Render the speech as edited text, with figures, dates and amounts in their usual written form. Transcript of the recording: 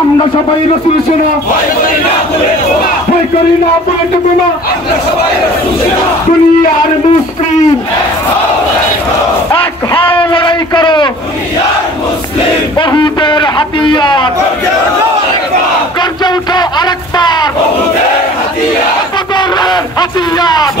আমরা সবাই রাসূল সেনা, ভয় করি না বুলেট বোমা, দুনিয়ার মুসলিম এক হও, লড়াই করো বহুদের হাতিয়ার, গর্জে উঠো আরেকবার বদরের হাতিয়ার।